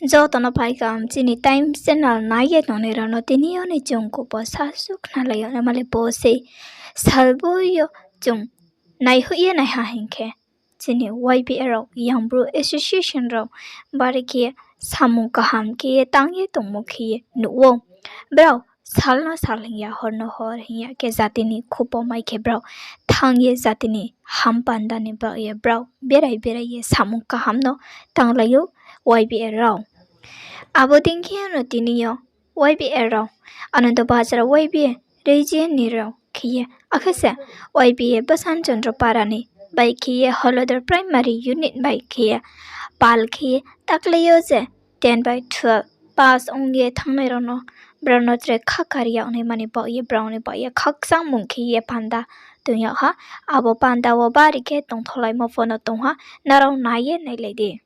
do to no pai kam chini time senal na ye no ne no tini yo ni chung ko po sa su khna la yo na male po se salbo yo chung nai hu ye nai ha hin khe chini YBL Young Bro Association ro bari ke samu kaham ke tang ye tong mo khi nu wo bro sal na sal ya hor no hor ya ke zatini khupo mai ke bro thang ye zatini ham panda ni bro ye bro berai ye samu kaham no tang la yo YBL ro abo dingkhe no tini yo YBL ro anando bazar YBL region ni ro khiye akhase YBL Basan Chandra Parani by Kia Holodar Primary Unit by Kia Pal Kia Takleyoze 10 by 12 Pass only Tangnerono Branotre Kakaria on money boy ye brownie boy ye cocksang monkey ye panda Dunya ha Abo panda wo barricade don't tolai mofono tonha Naro naye ne lady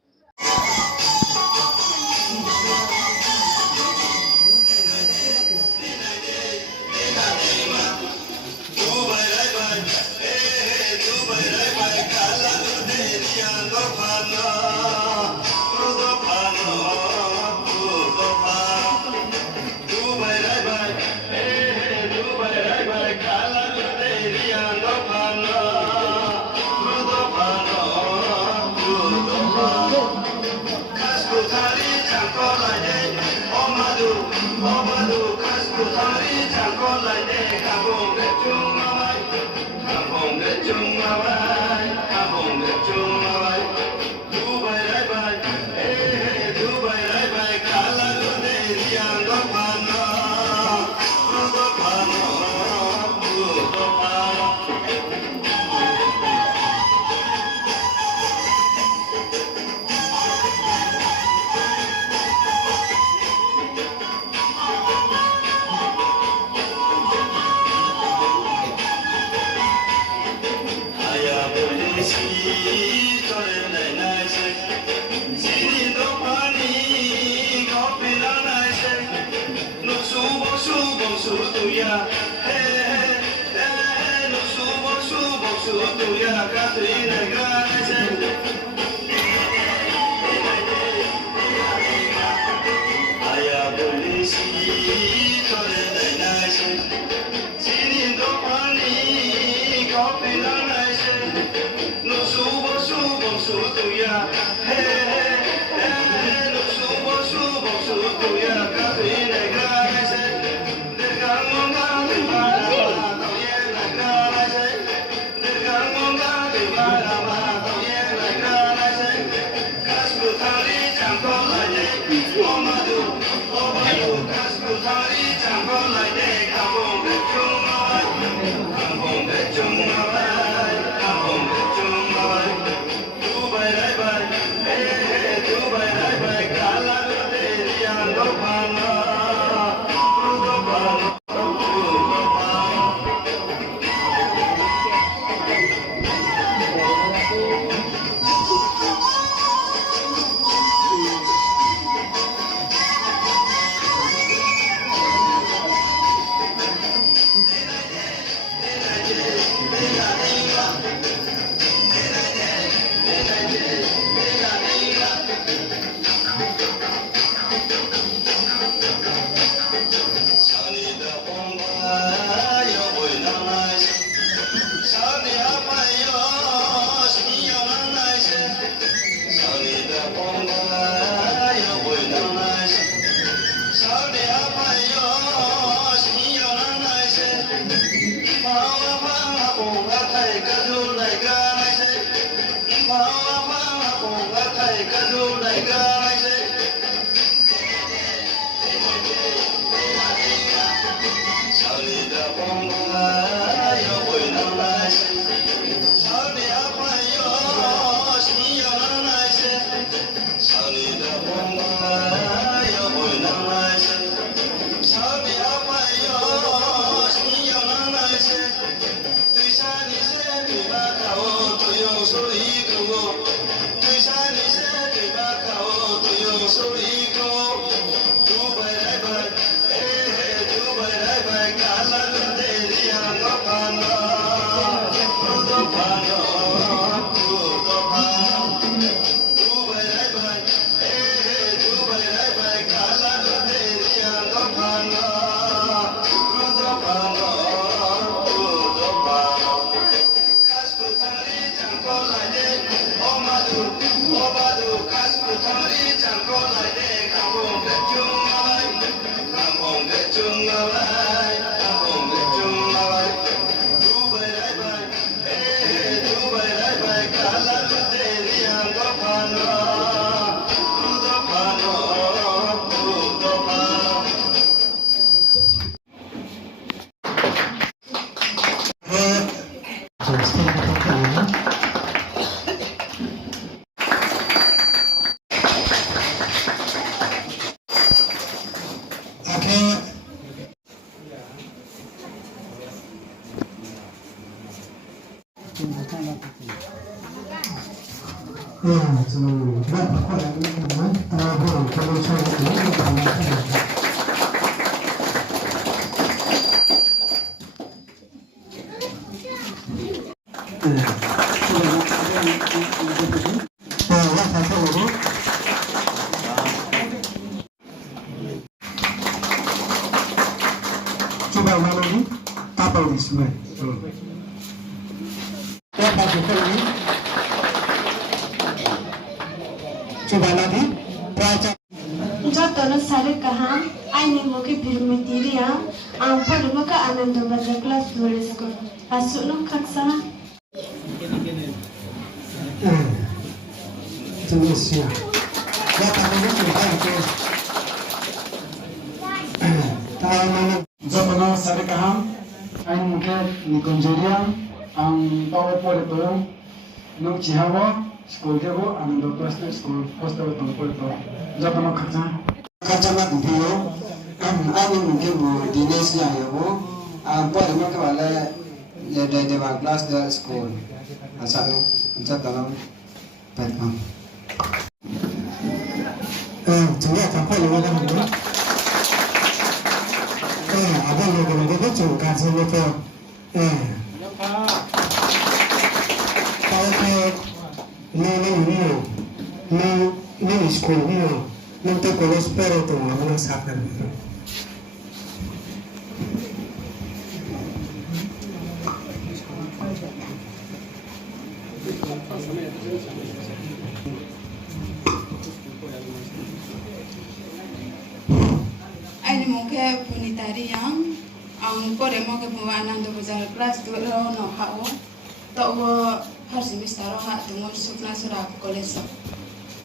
Coba ulangi kapal di sungai. Coba lagi baca. Jatuh sare kaham, aini moke birmitiria, ampar maka anand baca kelas 2 sekolah. Asuk no kaksa. Jenisnya. Ya kamu sudah itu. Tahu mana? Zaman sare kaham, aini moke nikonjeria, ang tahu pada tu, nuk cihawa. Sekolah dia bu, anda kelas tu sekolah hostel tu tu. Zaman kerja. Kerja nak bio, ane mungkin bu dinas ya bu, pada mereka wala ya dari dewan kelas dari sekolah. Asalnya macam dalam petang. Jadi apa yang ada ni? Abang logo tu cuma kasih lepas. No school no te conozco pero tu mamá no sabe. Ini mungkin punitari yang kore mau ke pembahanan do bazar kelas 2 no hao. Tak harus semester hak dengan sukna surah kolesa.